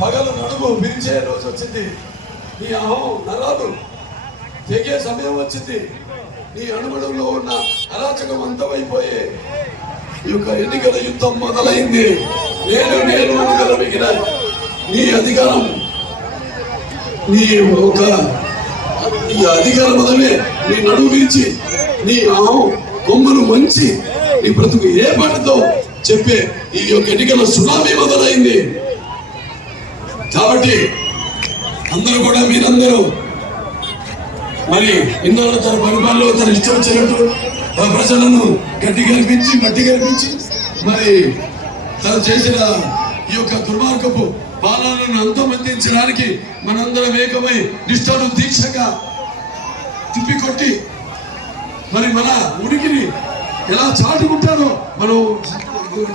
పగలు నడుము విరిచే రోజు వచ్చింది. నీ అహం నరాలు తెగే సమయం వచ్చింది. నీ అణువణువులో ఉన్న అరాచకం అంతమైపోయే ఈ యొక్క ఎన్నికల యుద్ధం మొదలైంది. నేను అనగలిగిన నీ అధికారం, నీ ఒక ఈ అధికారం మొదలే నీ నడుము విరిచి నీ అహం కొమ్మును మంచి నీ బ్రతుకు ఏ పాటతో చెప్పే ఈ యొక్క ఎన్నికల సునామీ మొదలైంది. కాబట్టి అందరూ కూడా మీరందరూ మరి ఇన్నాళ్ళ తన పరిపాలనలో తన ఇష్టం వచ్చినట్టు ప్రజలను గట్టి కల్పించి మట్టి కల్పించి మరి తను చేసిన ఈ యొక్క దుర్మార్గపు పాలనను అంతమొందించడానికి మనందరం ఏకమై నిష్ఠను దీక్షగా తిప్పికొట్టి మరి మన ఉనికిని ఎలా చాటుకుంటారో మనం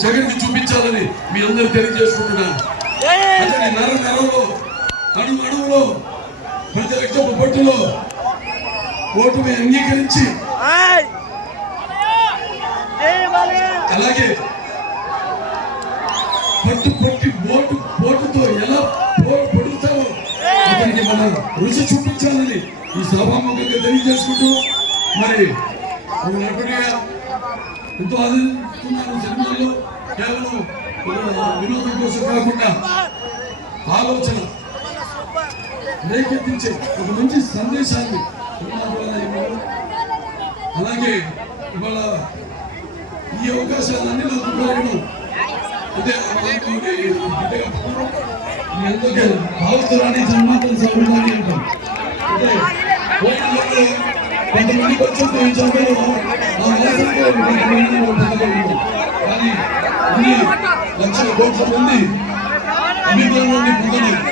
జగన్కి చూపించాలని మీ అందరూ తెలియజేసుకుంటున్నాను. అతని నరంలో అణువు అణువులో ప్రతి రక్తపు పొట్టులో ఓటుని అంగీకరించి అలాగే పట్టు పట్టి ఓటుతో ఎలా పొడుస్తామో అతనికి మనం రుచి చూపించాలని ఈ సభాముఖంగా తెలియజేసుకుంటూ మరి ఎంతో ఆదరిస్తున్నాను. సినిమాల్లో కేవలం వినోదం కోసం కాకుండా ఆలోచన రేకెత్తించే ఒక మంచి సందేశాన్ని అలాగే ఇవాళ ఈ అవకాశాలన్నీ నాకు కలగడం ఎందుకే భావస్తురాని జన్మాంతరం సౌండాన్ని అంటాం. అంటే కొంతమందికి వచ్చింది ఈ చదువులో కానీ అన్ని లక్షల కోట్ల మంది అభిమానులని పొందలేదు.